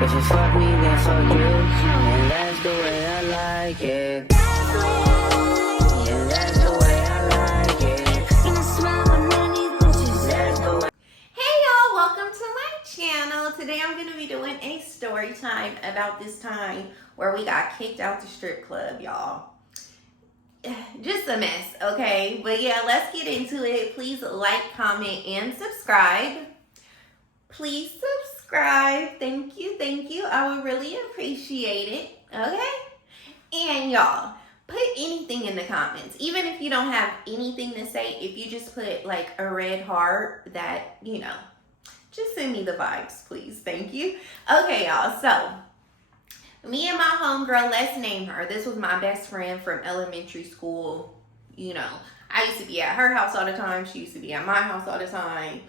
If you fuck me, then fuck you. And that's the way I like it. Yeah, that's the way I like it. That's the way. Hey y'all, welcome to my channel. Today I'm going to be doing a story time about this time where we got kicked out the strip club, y'all. Just a mess, okay? But yeah, let's get into it. Please like, comment, and subscribe. Please subscribe. Thank you, thank you. I would really appreciate it, okay? And y'all, put anything in the comments. Even if you don't have anything to say, if you just put like a red heart that, you know, just send me the vibes, please. Thank you. Okay, y'all, so me and my homegirl, let's name her. This was my best friend from elementary school. You know, I used to be at her house all the time. She used to be at my house all the time.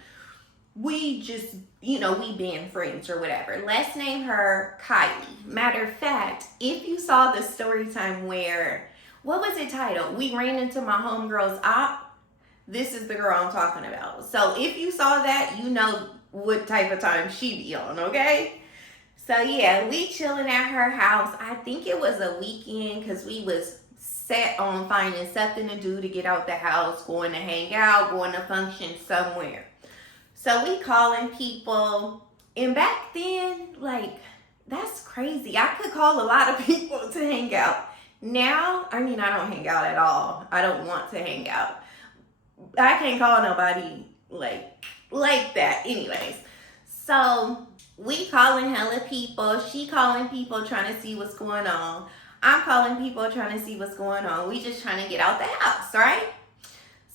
We just, you know, we been friends or whatever. Let's name her Kylie. Matter of fact, if you saw the story time where, what was it titled? We ran into my homegirl's op. This is the girl I'm talking about. So if you saw that, you know what type of time she be on, okay? So yeah, we chilling at her house. I think it was a weekend because we was set on finding something to do to get out the house, going to hang out, going to function somewhere. So we calling people, and back then, like, that's crazy. I could call a lot of people to hang out. Now, I mean, I don't hang out at all. I don't want to hang out. I can't call nobody like that anyways. So we calling hella people. She calling people trying to see what's going on. I'm calling people trying to see what's going on. We just trying to get out the house, right?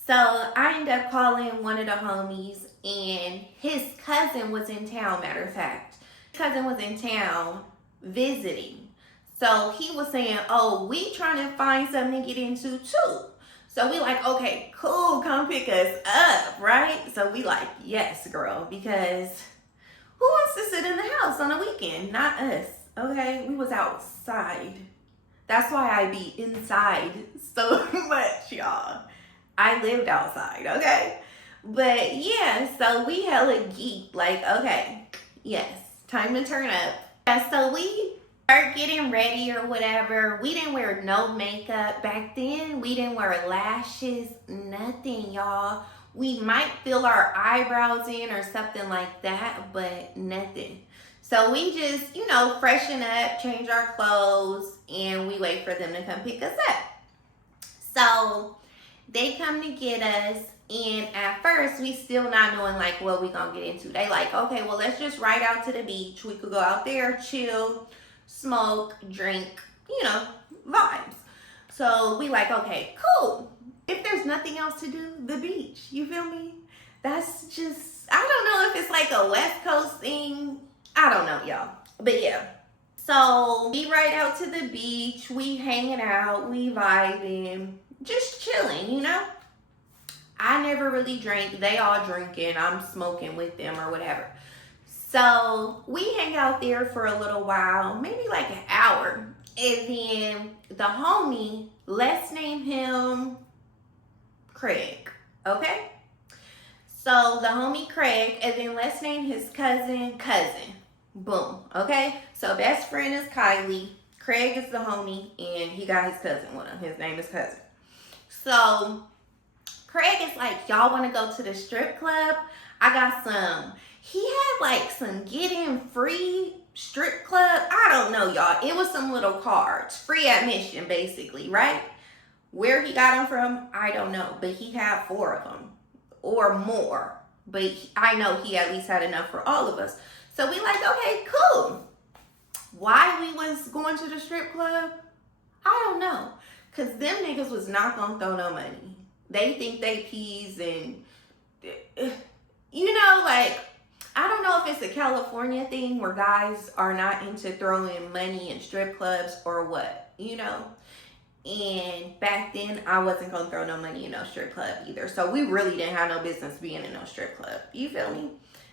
So I ended up calling one of the homies, and his cousin was in town, matter of fact. His cousin was in town visiting. So he was saying, oh, we trying to find something to get into too. So we like, okay, cool, come pick us up, right? So we like, yes, girl, because who wants to sit in the house on a weekend? Not us, okay? We was outside. That's why I be inside so much, y'all. I lived outside, okay? But yeah, so we hella geek, like, okay, yes, time to turn up. Yeah, so we start getting ready or whatever. We didn't wear no makeup. Back then, we didn't wear lashes, nothing, y'all. We might fill our eyebrows in or something like that, but nothing. So we just, you know, freshen up, change our clothes, and we wait for them to come pick us up. So they come to get us, and at first, we still not knowing, like, what we gonna get into. They like, okay, well, let's just ride out to the beach. We could go out there, chill, smoke, drink, you know, vibes. So we like, okay, cool. If there's nothing else to do, the beach, you feel me? That's just, I don't know if it's like a West Coast thing. I don't know, y'all. But yeah. So we ride out to the beach. We hanging out. We vibing. Just chilling, you know? I never really drank. They all drinking. I'm smoking with them or whatever. So we hang out there for a little while. Maybe like an hour. And then the homie, let's name him Craig, okay? So the homie Craig, and then let's name his cousin. Boom, okay? So best friend is Kylie, Craig is the homie, and he got his cousin with him. His name is Cousin. So Craig is like, y'all want to go to the strip club? I got some. He had like some get in free strip club. I don't know, y'all. It was some little cards, free admission basically, right? Where he got them from, I don't know, but he had 4 of them or more. But I know he at least had enough for all of us. So we like, okay, cool. Why we was going to the strip club? I don't know. Because them niggas was not going to throw no money. They think they peas and, you know, like, I don't know if it's a California thing where guys are not into throwing money in strip clubs or what, you know? And back then, I wasn't going to throw no money in no strip club either. So we really didn't have no business being in no strip club. You feel me?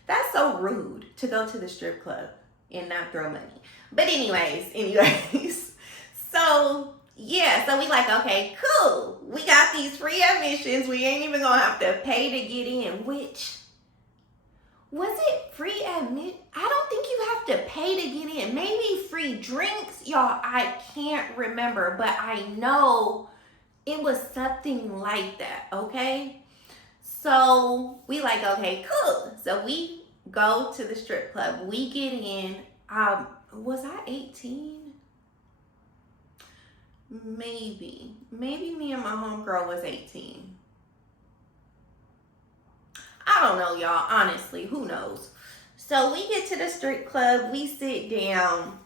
That's so rude to go to the strip club and not throw money. But anyways. So yeah, so we like, okay, cool. We got these free admissions. We ain't even going to have to pay to get in, which, was it free admit? I don't think you have to pay to get in. Maybe free drinks, y'all. I can't remember, but I know it was something like that, okay? So we like, okay, cool. So we go to the strip club. We get in. Was I 18? Maybe me and my homegirl was 18. I don't know, y'all. Honestly, who knows? So we get to the strip club. We sit down.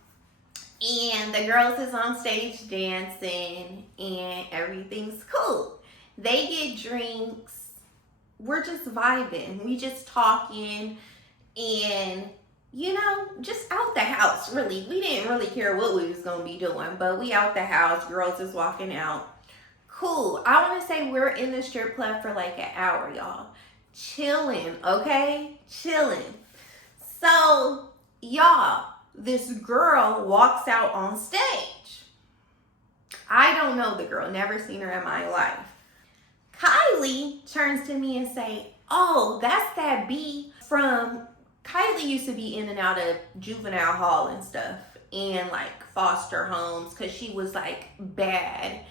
And the girls is on stage dancing. And everything's cool. They get drinks. We're just vibing. We just talking. And, you know, just out the house, really. We didn't really care what we was going to be doing. But we out the house. Girls is walking out. Cool. I want to say we're in the strip club for like an hour, y'all. Chilling, okay? Chilling. So, y'all, this girl walks out on stage. I don't know the girl. Never seen her in my life. Kylie turns to me and say, oh, that's that B from... Kylie used to be in and out of juvenile hall and stuff. And, like, foster homes. Because she was, like, bad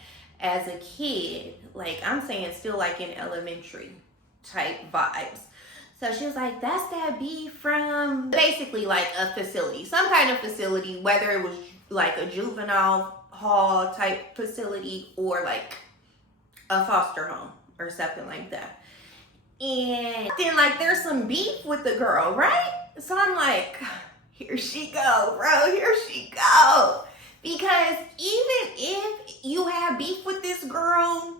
as a kid. Like, I'm saying still, like, in elementary type vibes. So she was like, that's that B from basically like a facility, some kind of facility, whether it was like a juvenile hall type facility or like a foster home or something like that. And then like there's some beef with the girl, right? So I'm like, here she go, bro, here she go. Because even if you have beef with this girl,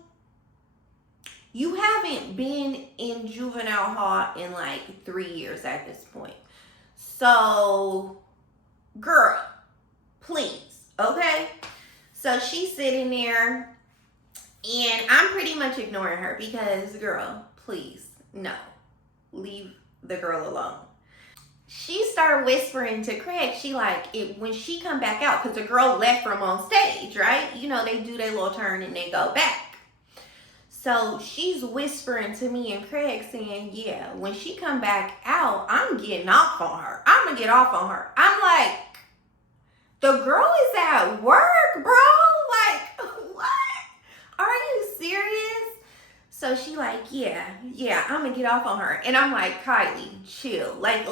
you haven't been in juvenile hall in like 3 years at this point. So, girl, please, okay? So she's sitting there and I'm pretty much ignoring her because, girl, please, no, leave the girl alone. She started whispering to Craig. She like, when she come back out, because the girl left from on stage, right? You know, they do their little turn and they go back. So she's whispering to me and Craig saying, yeah, when she come back out, I'm getting off on her. I'm going to get off on her. I'm like, the girl is at work, bro. Like, what? Are you serious? So she like, yeah, I'm going to get off on her. And I'm like, Kylie, chill. Like,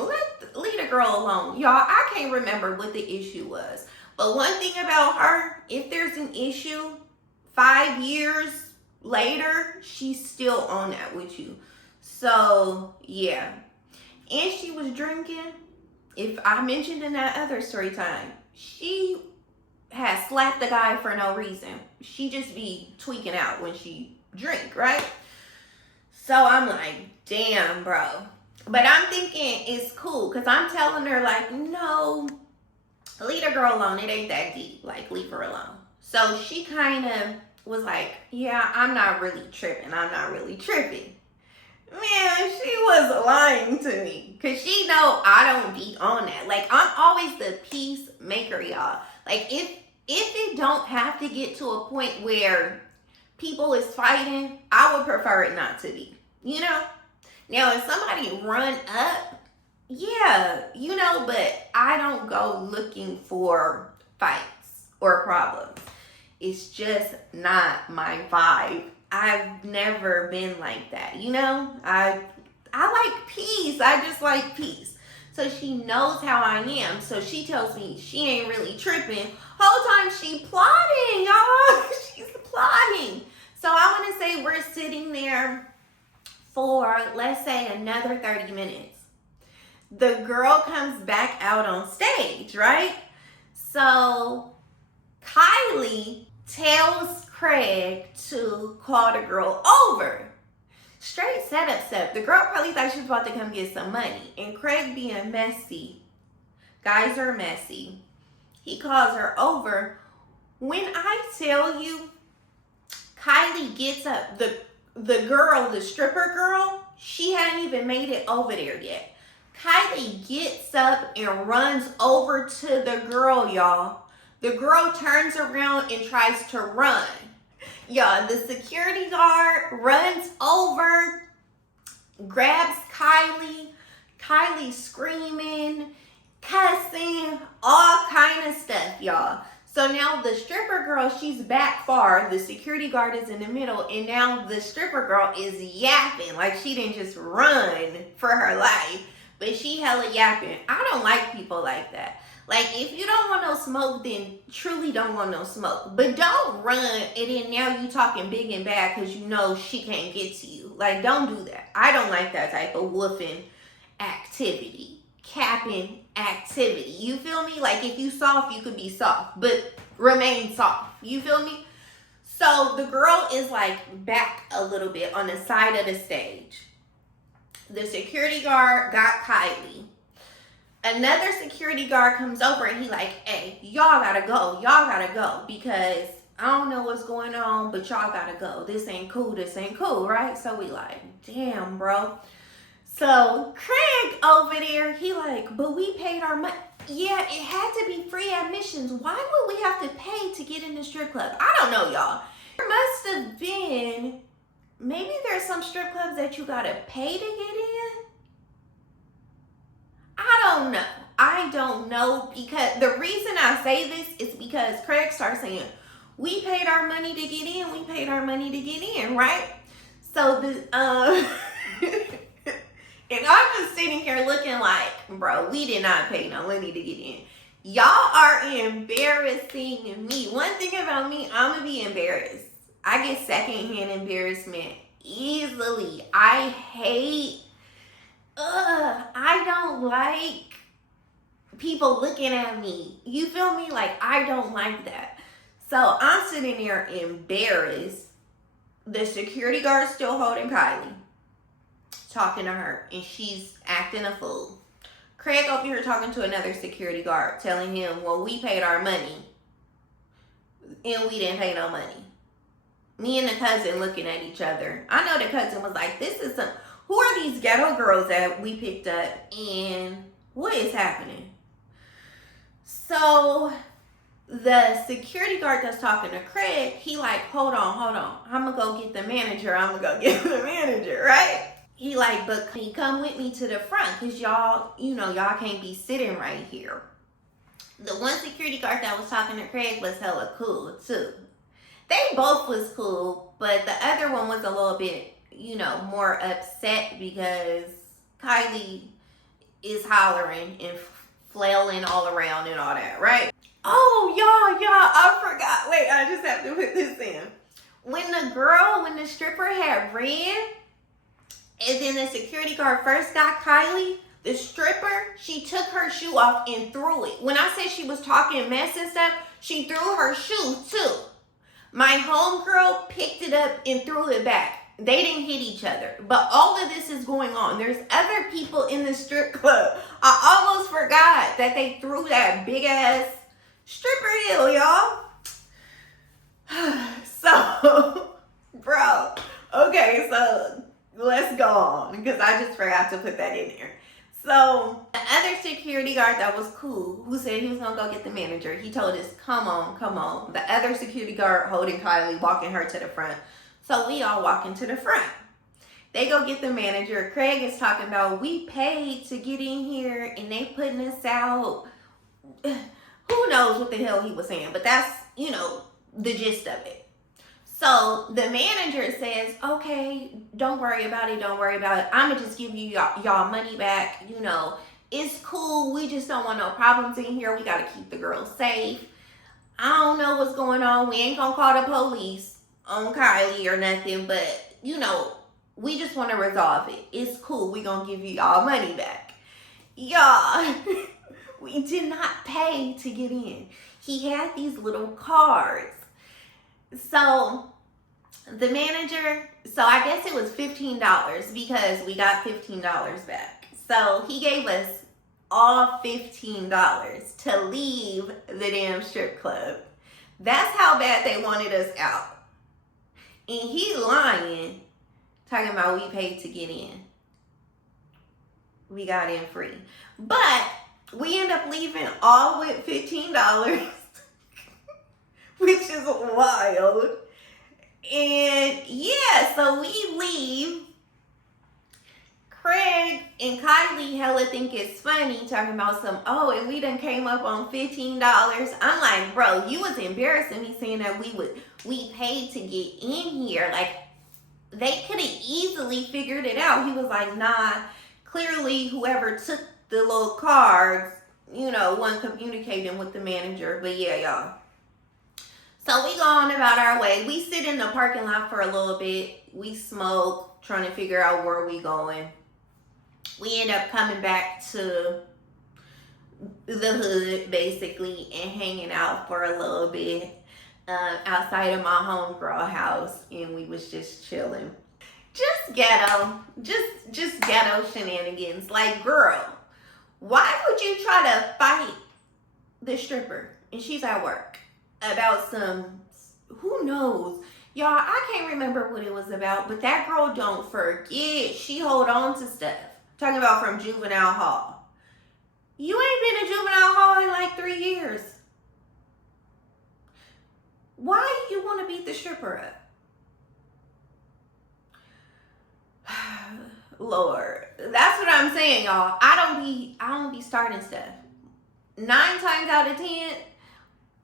leave the girl alone. Y'all, I can't remember what the issue was. But one thing about her, if there's an issue, 5 years later, she's still on that with you. So, yeah. And she was drinking. If I mentioned in that other story time, she had slapped the guy for no reason. She just be tweaking out when she drink, right? So I'm like, damn, bro. But I'm thinking it's cool because I'm telling her like, no, leave the girl alone. It ain't that deep. Like, leave her alone. So she kind of was like, yeah, I'm not really tripping. Man, she was lying to me. Because she know I don't be on that. Like, I'm always the peacemaker, y'all. Like, if it don't have to get to a point where people is fighting, I would prefer it not to be. You know? Now, if somebody run up, yeah, you know, but I don't go looking for fights or problems. It's just not my vibe. I've never been like that, you know? I like peace. I just like peace. So she knows how I am. So she tells me she ain't really tripping. Whole time she plotting, y'all. She's plotting. So I want to say we're sitting there for, let's say, another 30 minutes. The girl comes back out on stage, right? So Kylie tells Craig to call the girl over. Straight setup stuff. The girl probably thought she was about to come get some money. And Craig being messy. Guys are messy. He calls her over. When I tell you, Kylie gets up. The girl, the stripper girl, she hadn't even made it over there yet. Kylie gets up and runs over to the girl, y'all. The girl turns around and tries to run. Y'all, the security guard runs over, grabs Kylie. Kylie screaming. cussing, all kind of stuff, y'all. So now the stripper girl, she's back far. The security guard is in the middle. And now the stripper girl is yapping. Like she didn't just run for her life. But she hella yapping. I don't like people like that. Like if you don't want no smoke, then truly don't want no smoke. But don't run and then now you talking big and bad because you know she can't get to you. Like don't do that. I don't like that type of woofing activity. Capping activity. You feel me? Like if you soft, you could be soft, but remain soft. You feel me? So the girl is like back a little bit on the side of the stage. The security guard got Kylie. Another security guard comes over and he like, hey, y'all gotta go. Y'all gotta go because I don't know what's going on, but y'all gotta go. This ain't cool. This ain't cool, right? So we like, damn, bro. So Craig over there, he like, but we paid our money. Yeah, it had to be free admissions. Why would we have to pay to get in the strip club? I don't know, y'all. There must have been, maybe there's some strip clubs that you gotta pay to get in. I don't know because the reason I say this is because Craig starts saying, we paid our money to get in. We paid our money to get in, right? So the, and I'm just sitting here looking like, bro, we did not pay no money to get in. Y'all are embarrassing me. One thing about me, I'm going to be embarrassed. I get secondhand embarrassment easily. I don't like people looking at me. You feel me? Like, I don't like that. So I'm sitting there embarrassed. The security guard's still holding Kylie, talking to her, and she's acting a fool. Craig over here talking to another security guard, telling him, well, we paid our money, and we didn't pay no money. Me and the cousin looking at each other. I know the cousin was like, who are these ghetto girls that we picked up, and what is happening? So the security guard that's talking to Craig, he like, hold on. I'm going to go get the manager, right? He like, but can you come with me to the front? Because y'all can't be sitting right here. The one security guard that was talking to Craig was hella cool too. They both was cool, but the other one was a little bit, more upset because Kylie is hollering and flailing all around and all that, right? Oh, y'all, I forgot. Wait, I just have to put this in. When the stripper had ran, and then the security guard first got Kylie, the stripper, she took her shoe off and threw it. When I said she was talking mess and stuff, she threw her shoe too. My homegirl picked it up and threw it back. They didn't hit each other. But all of this is going on. There's other people in the strip club. I almost forgot that they threw that big ass stripper hill, y'all. So, bro. Okay, so let's go on because I just forgot to put that in there. So the other security guard that was cool, who said he was gonna go get the manager, he told us, come on. The other security guard holding Kylie, walking her to the front. So we all walk into the front. They go get the manager. Craig is talking about, we paid to get in here and they putting us out. Who knows what the hell he was saying, but that's, the gist of it. So the manager says, okay, don't worry about it. I'm going to just give you y'all money back. It's cool. We just don't want no problems in here. We got to keep the girls safe. I don't know what's going on. We ain't going to call the police on Kylie or nothing, but, we just want to resolve it. It's cool. We going to give you y'all money back. Y'all, we did not pay to get in. He had these little cards. So the manager, I guess it was $15 because we got $15 back. So he gave us all $15 to leave the damn strip club. That's how bad they wanted us out. And he lying, talking about we paid to get in. We got in free. But we end up leaving all with $15. Which is wild. And yeah, so we leave. Craig and Kylie hella think it's funny talking about some, oh, and we done came up on $15. I'm like, bro, you was embarrassing me saying that we paid to get in here. Like, they could have easily figured it out. He was like, nah, clearly whoever took the little cards, wasn't communicating with the manager. But yeah, y'all. So we go on about our way. We sit in the parking lot for a little bit. We smoke, trying to figure out where we going. We end up coming back to the hood, basically, and hanging out for a little bit outside of my homegirl house, and we was just chilling. Just ghetto. Just ghetto shenanigans. Like, girl, why would you try to fight the stripper? And she's at work. About some, who knows? Y'all, I can't remember what it was about, but that girl don't forget. She hold on to stuff. Talking about from juvenile hall. You ain't been in juvenile hall in like 3 years. Why you want to beat the stripper up? Lord, that's what I'm saying, y'all. I don't be starting stuff. 9 times out of 10,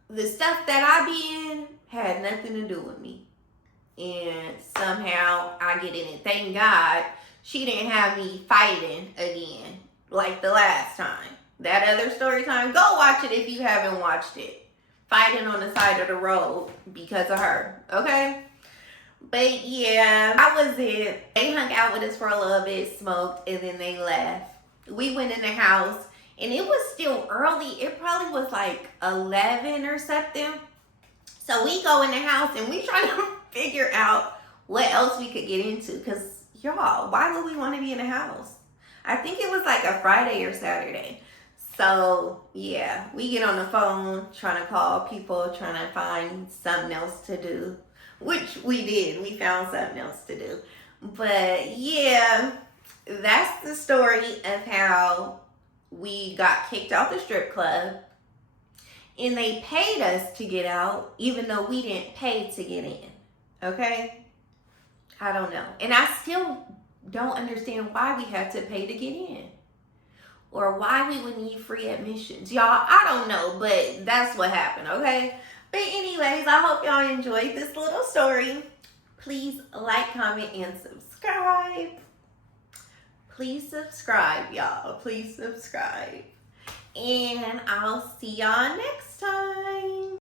the stuff that I be in had nothing to do with me. And somehow I get in it. Thank God she didn't have me fighting again like the last time. That other story time, go watch it if you haven't watched it. Fighting on the side of the road because of her, okay? But yeah, that was it. They hung out with us for a little bit, smoked, and then they left. We went in the house, and it was still early. It probably was like 11 or something. So we go in the house, and we try to figure out what else we could get into. Because, y'all, why would we want to be in the house? I think it was like a Friday or Saturday. So, yeah, we get on the phone, trying to call people, trying to find something else to do. Which we did. We found something else to do. But, yeah, that's the story of how we got kicked out the strip club. And they paid us to get out, even though we didn't pay to get in. Okay? I don't know. And I still don't understand why we had to pay to get in. Or why we would need free admissions. Y'all, I don't know, but that's what happened, okay? But anyways, I hope y'all enjoyed this little story. Please like, comment, and subscribe. Please subscribe, y'all. Please subscribe. And I'll see y'all next time.